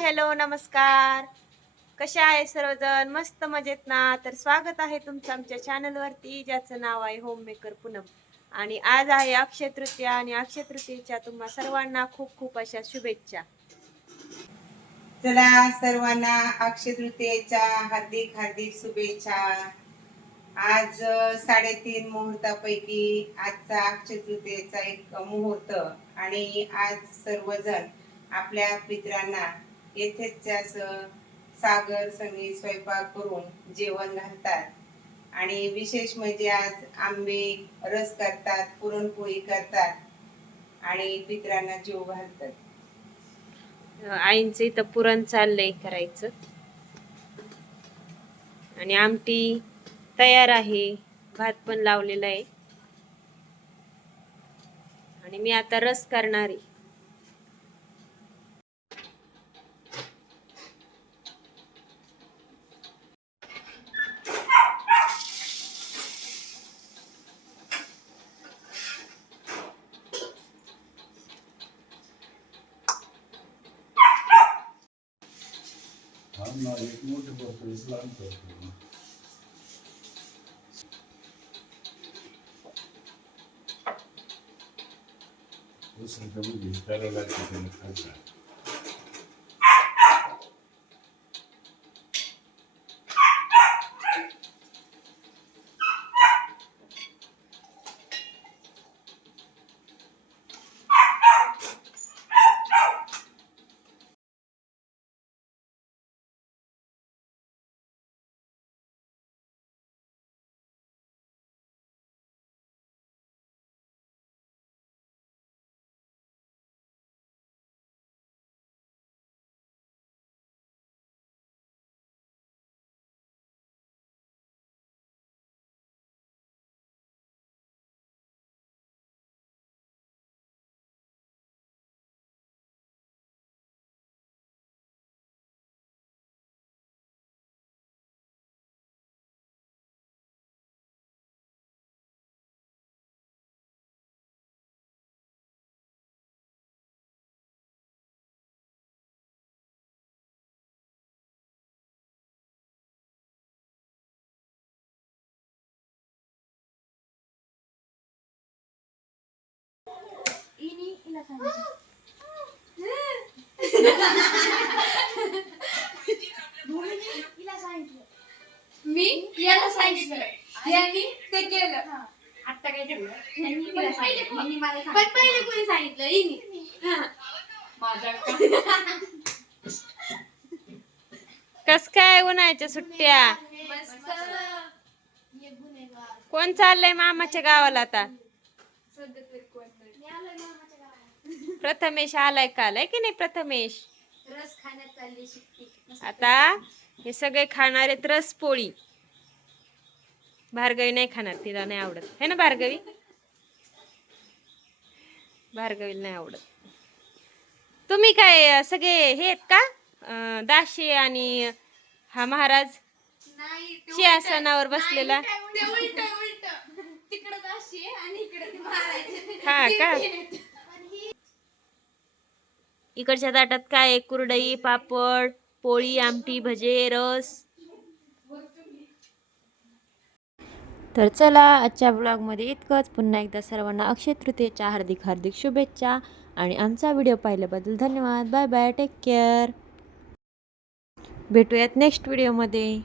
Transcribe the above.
Hello नमस्कार. कसे आहे सर्वजण? मस्त मजेत ना? तर स्वागत आहे तुमचं आमच्या चॅनलवरती ज्याचं नाव आहे होम मेकर पूनम आणि आज आहे अक्षय तृतीया आणि अक्षय तृतीयेच्या तुम्हा सर्वांना खूप खूप अशा शुभेच्छा. चला सर्वांना अक्षय तृतीयेच्या हार्दिक हार्दिक शुभेच्छा. आज साडेतीन मुहूर्तापैकी आजचा अक्षय तृतीयेचा एक मुहूर्त. आणि आज सर्वजण आपल्या पित्रांना येथेच असं सागर संगीत स्वयंपाक करून जेवण घालतात. आणि विशेष म्हणजे आज आंबे रस करतात पुरणपोळी करतात आणि पित्रांना जीव घालतात. आईंचं इथं पुरण चाललंय करायचं. आणि आमटी तयार आहे भात पण लावलेला आहे. आणि मी आता रस करणार आहे. Hem layık mutlu bakır İslam toplumu. Bu sınıfı bir gitar olarak yapılmaktadır. मी याला सांगितलं. यांनी ते केलं. आता काय झालं? यांनी तिला सांगितलं. यांनी मला सांगितलं. पण पहिले कोणी सांगितलं? हिनी माझा कस काय उन्हाळ्याच्या सुट्ट्या? कोण चाललंय मामाच्या गावाला आता? प्रथमेश आलाय काल आहे की नाही प्रथमेश? रस खाण्यात चालली आता हे सगळे खाणार आहेत रस पोळी. भार्गवी नाही खाणार तिला नाही आवडत. है ना भार्गवी? भार्गवीला नाही आवडत. तुम्ही काय अं, सगळे हे आहेत का? अं, दाशी आणि हा महाराज? नाही ते सिंहासनावर. बसलेला नाही, ते उलट उलट. तिकडं दाशी आहे आणि इकडे ते महाराज. हा का? इकडच्या ताटात काय? आहे? कुरडई पापड पोळी आमटी भजे रस. तर चला आजच्या ब्लॉगमध्ये इतकंच. पुन्हा एकदा सर्वांना अक्षय तृतीयेच्या हार्दिक हार्दिक शुभेच्छा आणि आमचा व्हिडिओ पाहिल्याबद्दल धन्यवाद. बाय बाय टेक केअर भेटूयात नेक्स्ट व्हिडिओमध्ये